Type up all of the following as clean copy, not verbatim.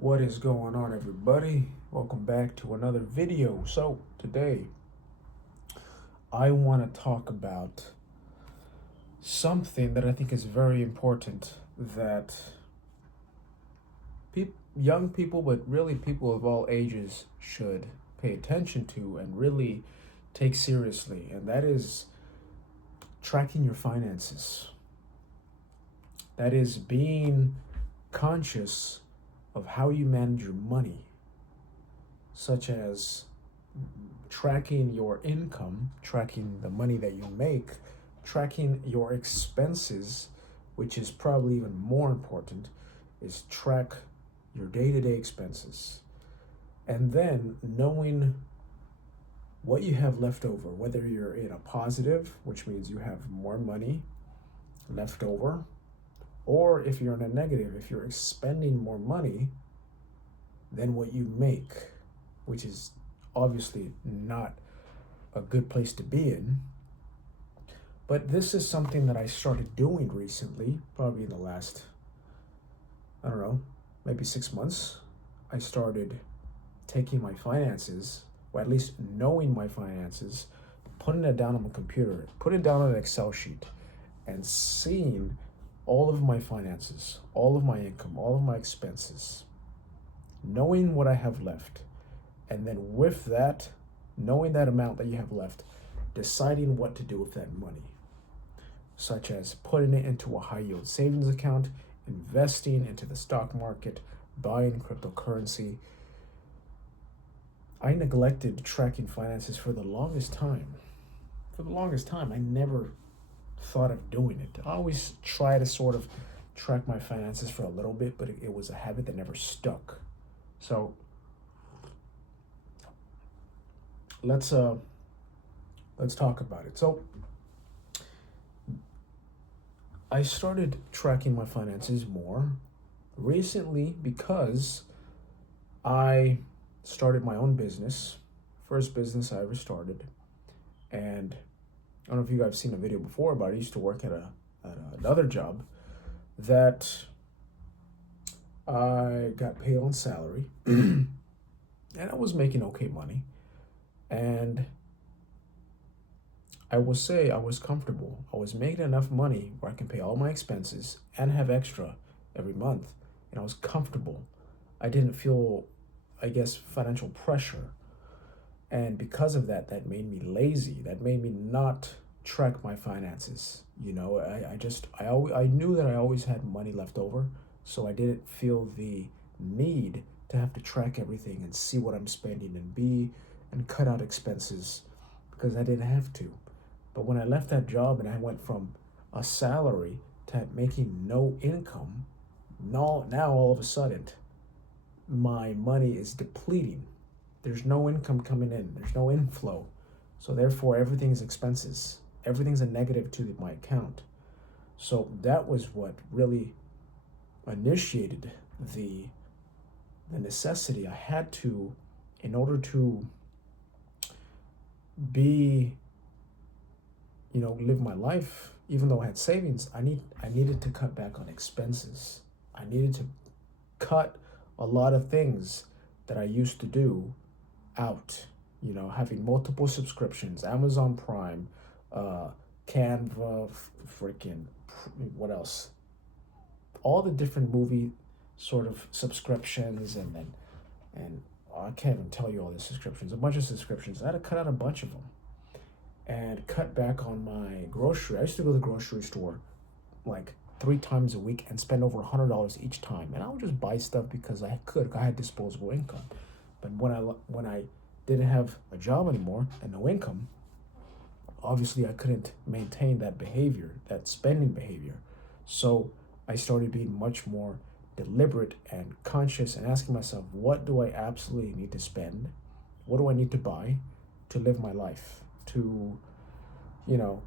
What is going on, everybody? Welcome back to another video. So today I want to talk about something that I think is very important that young people, but really people of all ages, should pay attention to and really take seriously, and that is tracking your finances. That is being conscious of how you manage your money, such as tracking your income, tracking the money that you make, tracking your expenses, which is probably even more important, is track your day-to-day expenses. And then knowing what you have left over, whether you're in a positive, which means you have more money left over, or if you're in a negative, if you're spending more money than what you make, which is obviously not a good place to be in. But this is something that I started doing recently, probably in the last, I don't know, maybe 6 months. I started taking my finances, or at least knowing my finances, putting it down on my computer, putting it down on an Excel sheet, and seeing all of my finances, all of my income, all of my expenses, knowing what I have left. And then with that, knowing that amount that you have left, deciding what to do with that money, such as putting it into a high yield savings account, investing into the stock market, buying cryptocurrency. I neglected tracking finances for the longest time. For the longest time, I never thought of doing it. I always try to sort of track my finances for a little bit, but it was a habit that never stuck. So let's talk about it. So I started tracking my finances more recently because I started my own business, first business I ever started. And I don't know if you guys have seen a video before, but I used to work at another job that I got paid on salary and I was making okay money. And I will say I was comfortable. I was making enough money where I can pay all my expenses and have extra every month. And I was comfortable. I didn't feel, I guess, financial pressure. And because of that, that made me lazy. That made me not track my finances. I knew that I always had money left over. So I didn't feel the need to have to track everything and see what I'm spending and cut out expenses because I didn't have to. But when I left that job and I went from a salary to making no income, now all of a sudden my money is depleting. There's no income coming in. There's no inflow. So therefore everything is expenses. Everything's a negative to my account. So that was what really initiated the necessity. I had to, in order to be, live my life, even though I had savings, I needed to cut back on expenses. I needed to cut a lot of things that I used to do out. Having multiple subscriptions, Amazon Prime, Canva, freaking, what else? All the different movie sort of subscriptions, and I can't even tell you all the subscriptions. A bunch of subscriptions. I had to cut out a bunch of them and cut back on my grocery. I used to go to the grocery store like 3 times a week and spend over $100 each time, and I would just buy stuff because I could. I had disposable income. But when I didn't have a job anymore and no income, obviously I couldn't maintain that behavior, that spending behavior. So I started being much more deliberate and conscious and asking myself, what do I absolutely need to spend? What do I need to buy to live my life? To,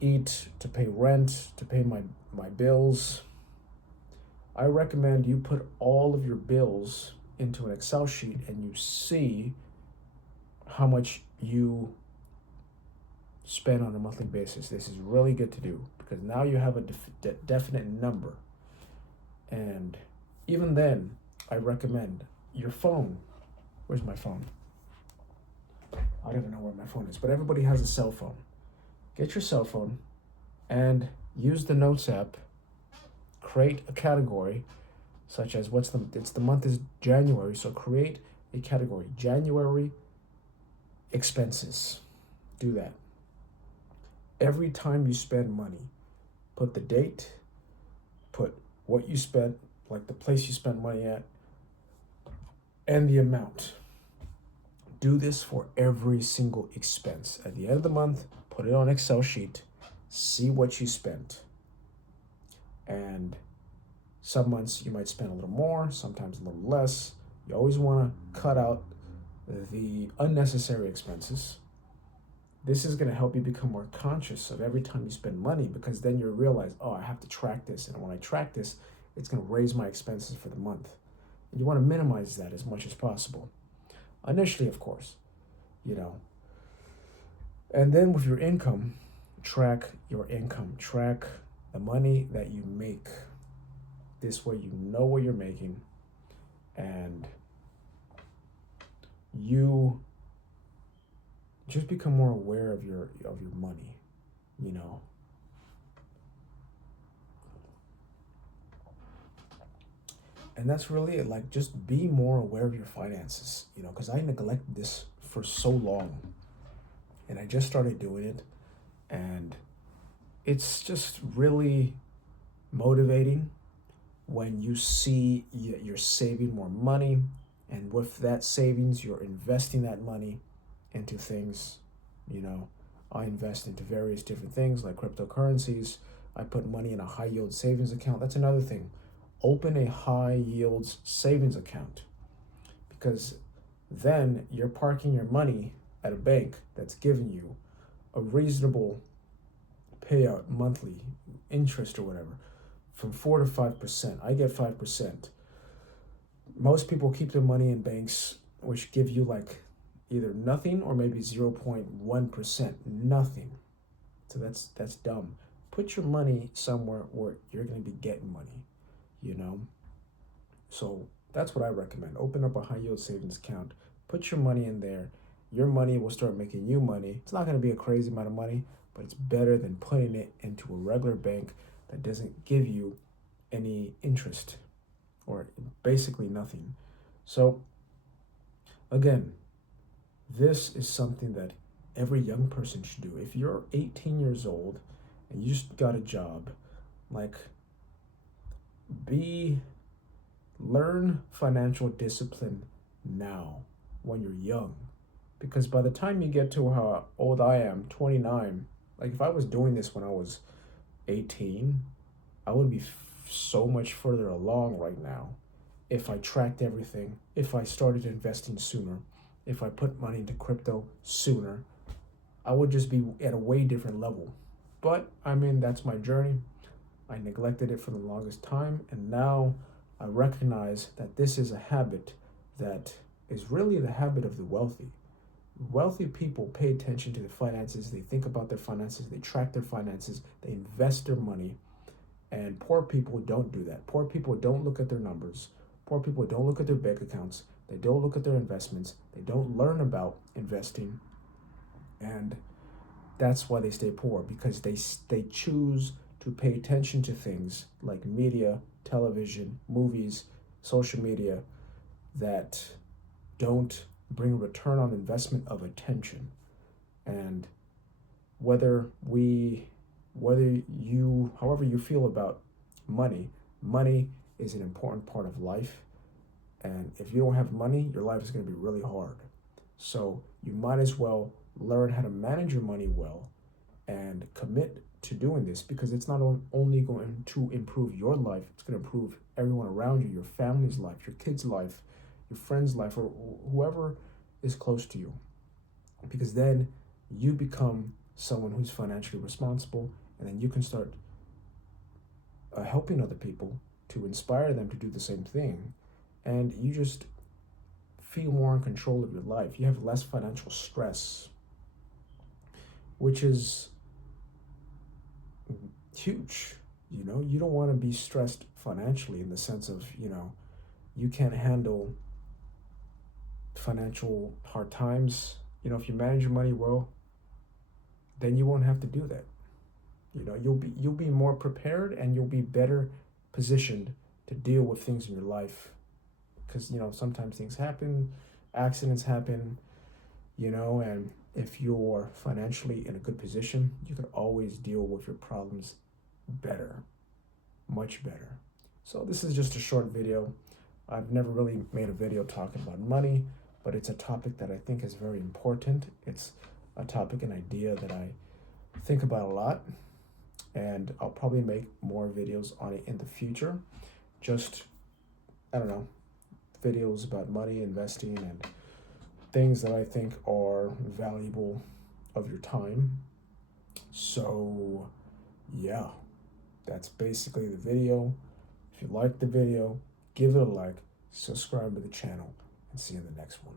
eat, to pay rent, to pay my bills. I recommend you put all of your bills into an Excel sheet and you see how much you spend on a monthly basis. This is really good to do because now you have a definite number. And even then, I recommend your phone. Where's my phone? I don't even know where my phone is, but everybody has a cell phone. Get your cell phone and use the Notes app. Create a category, such as the month is January, so create a category, January expenses. Do that. Every time you spend money, put the date, put what you spent, like the place you spent money at, and the amount. Do this for every single expense. At the end of the month, put it on Excel sheet, see what you spent. And some months you might spend a little more, sometimes a little less. You always want to cut out the unnecessary expenses. This is going to help you become more conscious of every time you spend money, because then you realize, oh, I have to track this. And when I track this, it's going to raise my expenses for the month. And you want to minimize that as much as possible. Initially, of course, And then with your income, track your income. Track the money that you make. This way you know what you're making, and you just become more aware of your money, And that's really it. Like, just be more aware of your finances, because I neglected this for so long, and I just started doing it, and it's just really motivating when you see you're saving more money, and with that savings, you're investing that money into things. I invest into various different things like cryptocurrencies. I put money in a high yield savings account. That's another thing. Open a high yield savings account, because then you're parking your money at a bank that's giving you a reasonable payout monthly, interest or whatever, from 4 to 5%. I get 5%. Most people keep their money in banks which give you like either nothing or maybe 0.1%. Nothing. So that's dumb. Put your money somewhere where you're going to be getting money, So that's what I recommend. Open up a high yield savings account. Put your money in there. Your money will start making you money. It's not going to be a crazy amount of money, but it's better than putting it into a regular bank that doesn't give you any interest, or basically nothing. So again, this is something that every young person should do. If you're 18 years old and you just got a job, like, learn financial discipline now when you're young. Because by the time you get to how old I am, 29, like if I was doing this when I was 18, I would be so much further along right now if I tracked everything, if I started investing sooner, if I put money into crypto sooner. I would just be at a way different level. But that's my journey. I neglected it for the longest time, and now I recognize that this is a habit that is really the habit of the wealthy. Wealthy people pay attention to their finances, they think about their finances, they track their finances, they invest their money. And poor people don't do that. Poor people don't look at their numbers. Poor people don't look at their bank accounts. They don't look at their investments. They don't learn about investing. And that's why they stay poor, because they choose to pay attention to things like media, television, movies, social media that don't bring return on investment of attention. And however you feel about money is an important part of life. And if you don't have money, your life is going to be really hard. So you might as well learn how to manage your money well and commit to doing this, because it's not only going to improve your life, it's going to improve everyone around you, your family's life, your kids' life, your friend's life, or whoever is close to you. Because then you become someone who's financially responsible, and then you can start helping other people to inspire them to do the same thing. And you just feel more in control of your life. You have less financial stress, which is huge. You don't want to be stressed financially, in the sense of, you can't handle financial hard times, if you manage your money well, then you won't have to do that. You'll be more prepared, and you'll be better positioned to deal with things in your life, because sometimes things happen, accidents happen, and if you're financially in a good position, you can always deal with your problems better, much better. So this is just a short video. I've never really made a video talking about money, but it's a topic that I think is very important. It's a topic, an idea that I think about a lot, and I'll probably make more videos on it in the future. Just, I don't know, videos about money, investing, and things that I think are valuable of your time. So, yeah, that's basically the video. If you like the video, give it a like, subscribe to the channel, and see you in the next one.